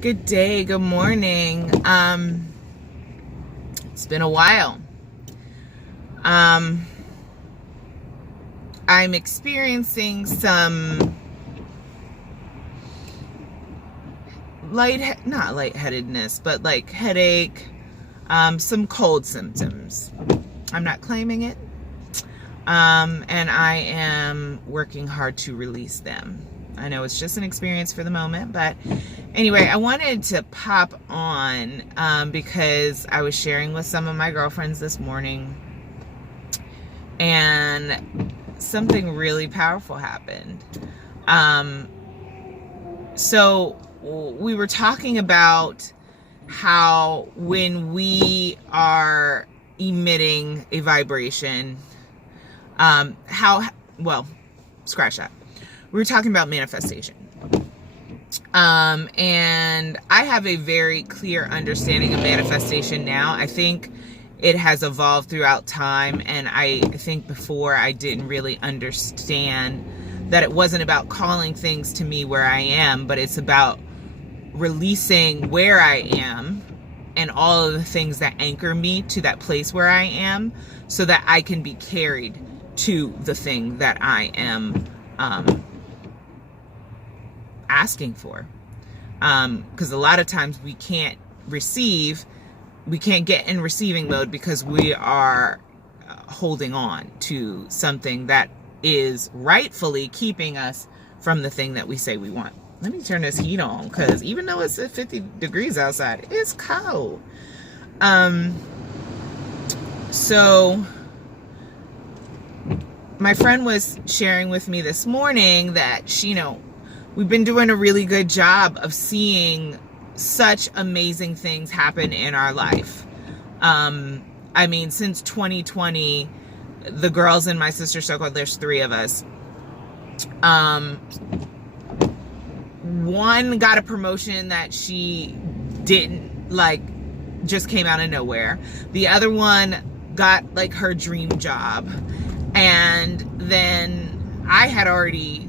Good day, good morning. It's been a while. I'm experiencing some not lightheadedness, but like headache, some cold symptoms. I'm not claiming it. And I am working hard to release them. I know it's just an experience for the moment, but anyway, I wanted to pop on because I was sharing with some of my girlfriends this morning and something really powerful happened. So we were talking about how when we are emitting a vibration, scratch that. We were talking about manifestation. And I have a very clear understanding of manifestation now. I think it has evolved throughout time. And I think before I didn't really understand that it wasn't about calling things to me where I am, but it's about releasing where I am and all of the things that anchor me to that place where I am so that I can be carried to the thing that I am, asking for, because a lot of times we can't get in receiving mode because we are holding on to something that is rightfully keeping us from the thing that we say we want. Let me turn this heat on, because even though it's at 50 degrees outside, it's cold. So my friend was sharing with me this morning that we've been doing a really good job of seeing such amazing things happen in our life. Since 2020, the girls in my sister circle, there's 3 of us. One got a promotion that she didn't just came out of nowhere. The other one got her dream job. And then I had already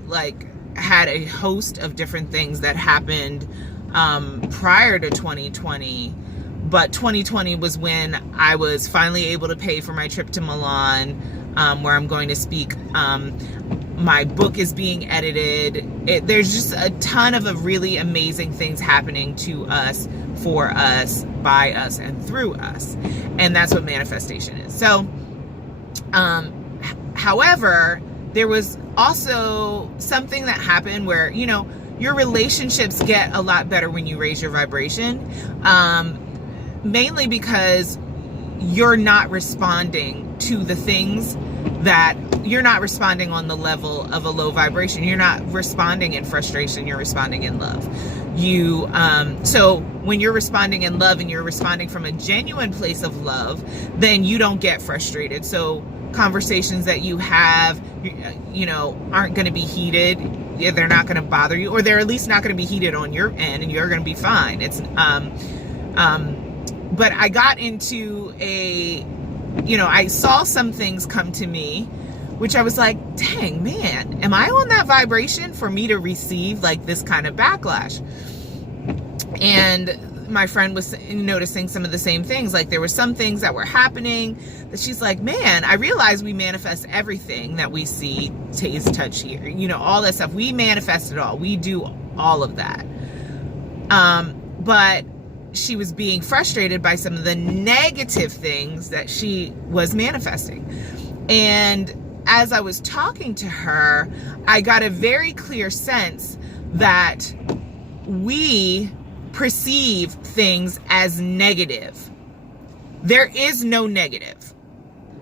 had a host of different things that happened prior to 2020, but 2020 was when I was finally able to pay for my trip to Milan, where I'm going to speak. My book is being edited. There's just a ton of really amazing things happening to us, for us, by us, and through us. And that's what manifestation is. So, however, there was also something that happened where, your relationships get a lot better when you raise your vibration, mainly because you're not responding to the things that you're not responding on the level of a low vibration. You're not responding in frustration. You're responding in love. So when you're responding in love and you're responding from a genuine place of love, then you don't get frustrated. So conversations that you have, aren't going to be heated. Yeah, they're not going to bother you, or they're at least not going to be heated on your end, and you're going to be fine. But I got into I saw some things come to me, which I was like, dang, man, am I on that vibration for me to receive this kind of backlash? And my friend was noticing some of the same things. There were some things that were happening that she's like, man, I realize we manifest everything that we see, taste, touch, hear, all that stuff. We manifest it all. We do all of that. But she was being frustrated by some of the negative things that she was manifesting. And as I was talking to her, I got a very clear sense that we perceive things as negative. There is no negative.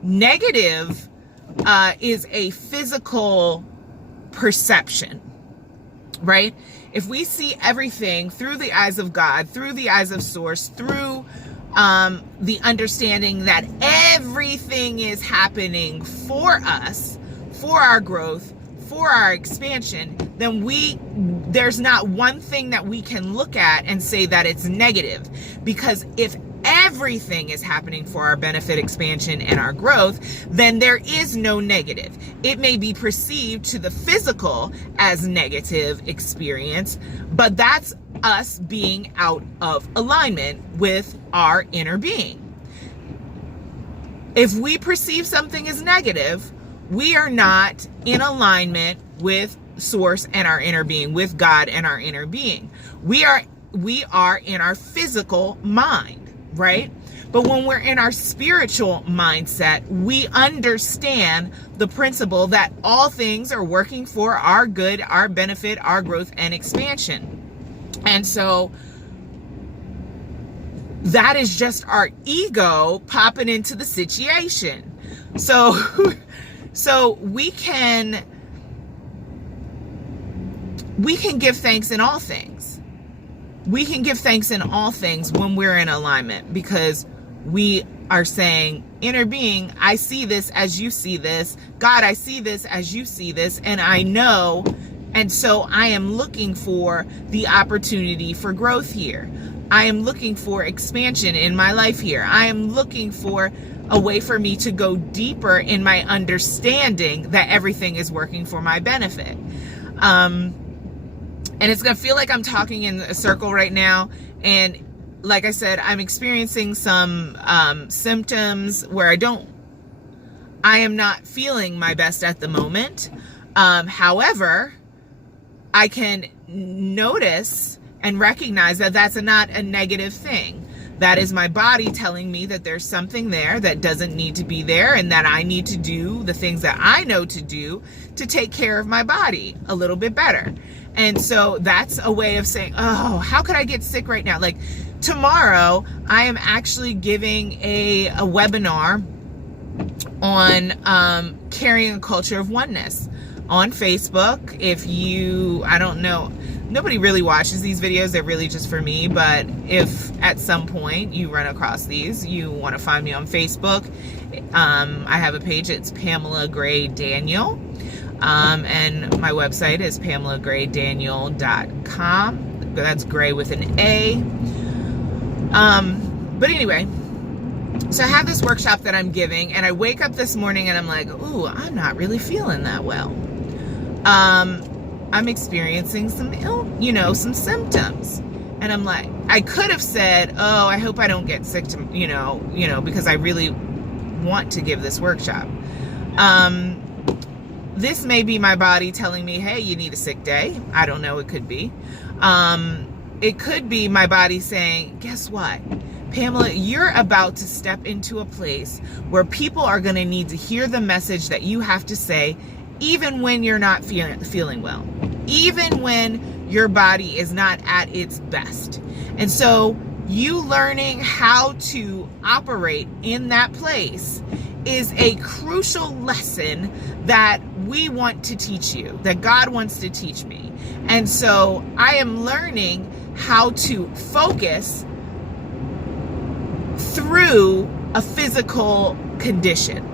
Negative is a physical perception, right? If we see everything through the eyes of God, through the eyes of Source, through the understanding that everything is happening for us, for our growth, for our expansion, then there's not one thing that we can look at and say that it's negative. Because if everything is happening for our benefit, expansion, and our growth, then there is no negative. It may be perceived to the physical as negative experience, but that's us being out of alignment with our inner being. If we perceive something as negative, we are not in alignment with Source and our inner being, with God and our inner being. We are in our physical mind, right? But when we're in our spiritual mindset, we understand the principle that all things are working for our good, our benefit, our growth, and expansion. And so that is just our ego popping into the situation. So we can give thanks in all things. We can give thanks in all things when we're in alignment, because we are saying, inner being, I see this as you see this. God, I see this as you see this. And I know, and so I am looking for the opportunity for growth here. I am looking for expansion in my life here. I am looking for a way for me to go deeper in my understanding that everything is working for my benefit. And it's going to feel like I'm talking in a circle right now. And like I said, I'm experiencing some symptoms where I am not feeling my best at the moment. However, I can notice and recognize that that's not a negative thing. That is my body telling me that there's something there that doesn't need to be there, and that I need to do the things that I know to do to take care of my body a little bit better. And so that's a way of saying, oh, how could I get sick right now? Like tomorrow, I am actually giving a webinar on carrying a culture of oneness on Facebook. If you, I don't know, nobody really watches these videos. They're really just for me. But if at some point you run across these, you want to find me on Facebook. I have a page. It's Pamela Gray Daniel. And my website is PamelaGrayDaniel.com. That's Gray with an A. But anyway, so I have this workshop that I'm giving, and I wake up this morning and I'm like, ooh, I'm not really feeling that well. I'm experiencing some some symptoms. And I'm like, I could have said, oh, I hope I don't get sick because I really want to give this workshop. This may be my body telling me, hey, you need a sick day. I don't know. It could be. It could be my body saying, guess what? Pamela, you're about to step into a place where people are going to need to hear the message that you have to say, even when you're not feeling well, even when your body is not at its best. And so you learning how to operate in that place is a crucial lesson that we want to teach you, that God wants to teach me. And so I am learning how to focus through a physical condition.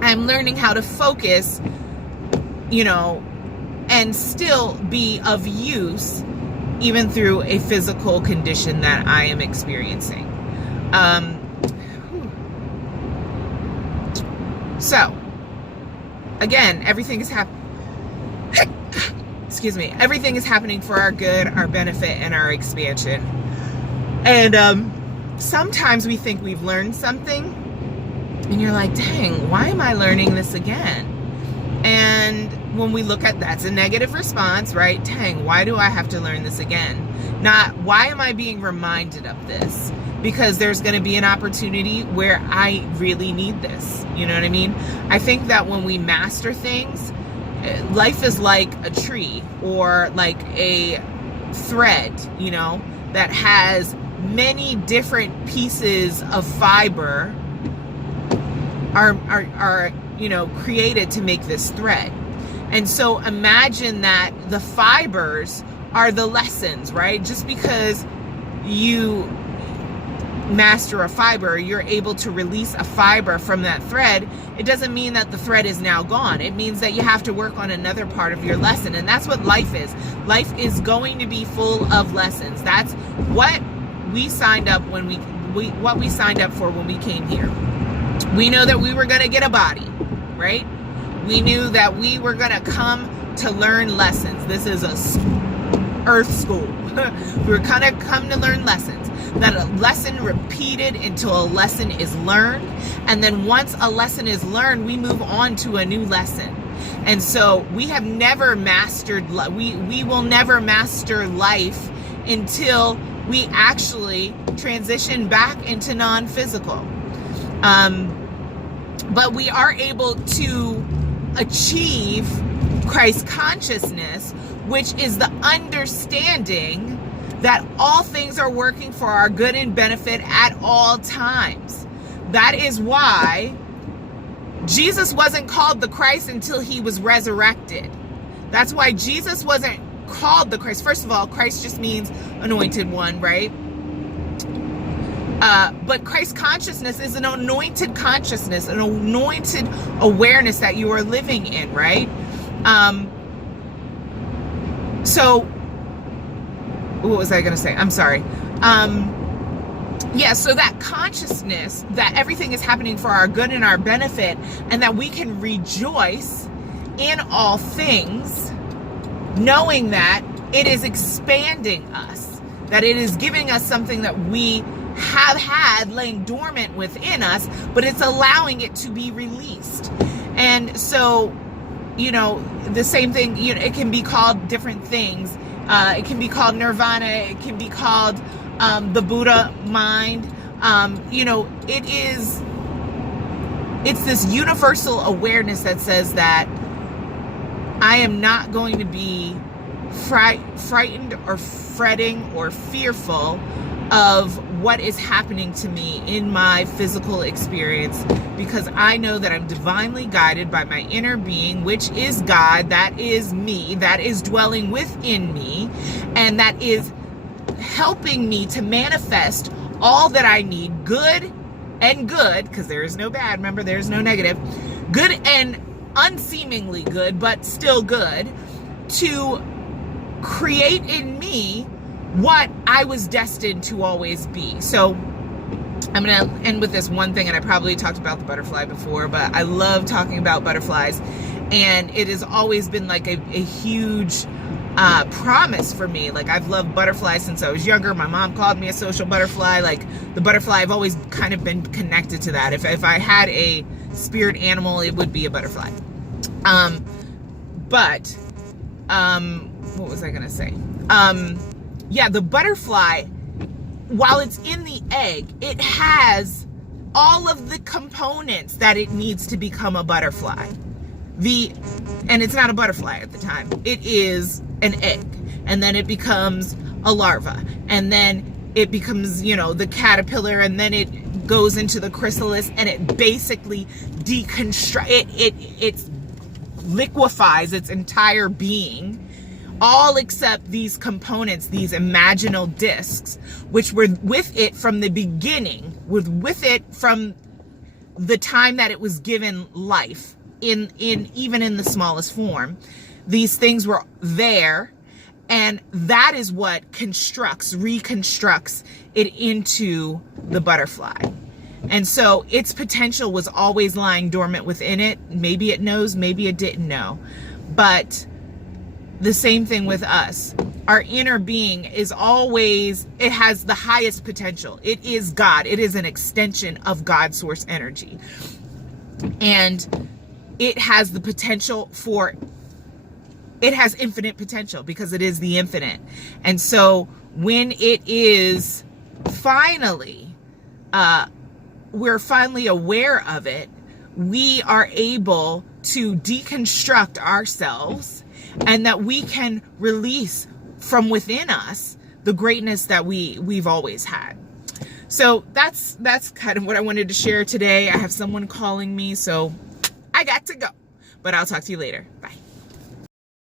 I'm learning how to focus, and still be of use even through a physical condition that I am experiencing. So, again, everything is everything is happening for our good, our benefit, and our expansion. And sometimes we think we've learned something, and you're like, dang, why am I learning this again? And when we look at that's a negative response, right? Dang, why do I have to learn this again? Not, why am I being reminded of this? Because there's going to be an opportunity where I really need this. You know what I mean? I think that when we master things, life is like a tree or like a thread, that has many different pieces of fiber are created to make this thread. And so imagine that the fibers are the lessons, right? Just because you master a fiber, you're able to release a fiber from that thread, it doesn't mean that the thread is now gone. It means that you have to work on another part of your lesson. And that's what life is. Life is going to be full of lessons. That's what we signed up when what we signed up for when we came here. We know that we were going to get a body, right? We knew that we were going to come to learn lessons. This is a earth school. We were going to come to learn lessons. That a lesson repeated until a lesson is learned. And then once a lesson is learned, we move on to a new lesson. And so we have never mastered, we will never master life until we actually transition back into non-physical. But we are able to achieve Christ consciousness, which is the understanding that all things are working for our good and benefit at all times. That is why Jesus wasn't called the Christ until he was resurrected. That's why Jesus wasn't called the Christ. First of all, Christ just means anointed one, right? But Christ consciousness is an anointed consciousness, an anointed awareness that you are living in, right? So what was I going to say? I'm sorry. Yeah, so that consciousness that everything is happening for our good and our benefit, and that we can rejoice in all things, knowing that it is expanding us, that it is giving us something that we have had laying dormant within us, but it's allowing it to be released. And so, you know, the same thing, you know, it can be called different things. It can be called nirvana. It can be called the Buddha mind. You know, it's this universal awareness that says that I am not going to be frightened or fretting or fearful of what is happening to me in my physical experience, because I know that I'm divinely guided by my inner being, which is God, that is me, that is dwelling within me, and that is helping me to manifest all that I need, good and good, because there is no bad, remember, there's no negative, good and unseemingly good, but still good, to create in me what I was destined to always be. So I'm going to end with this one thing, and I probably talked about the butterfly before, but I love talking about butterflies, and it has always been like a huge promise for me. Like, I've loved butterflies since I was younger. My mom called me a social butterfly. Like, the butterfly, I've always kind of been connected to that. If I had a spirit animal, it would be a butterfly. But what was I going to say? Yeah, the butterfly, while it's in the egg, it has all of the components that it needs to become a butterfly. And it's not a butterfly at the time. It is an egg. And then it becomes a larva. And then it becomes, you know, the caterpillar. And then it goes into the chrysalis. And it basically it liquefies its entire being, all except these components, these imaginal discs, which were with it from the beginning, with it from the time that it was given life, in even in the smallest form. These things were there, and that is what reconstructs it into the butterfly. And so its potential was always lying dormant within it. Maybe it knows, maybe it didn't know. But the same thing with us. Our inner being is always, it has the highest potential. It is God. It is an extension of God's source energy. And it has the potential it has infinite potential because it is the infinite. And so when it is finally, we're finally aware of it, we are able to deconstruct ourselves, and that we can release from within us the greatness that we've always had. So that's kind of what I wanted to share today. I have someone calling me, so I got to go. But I'll talk to you later. Bye.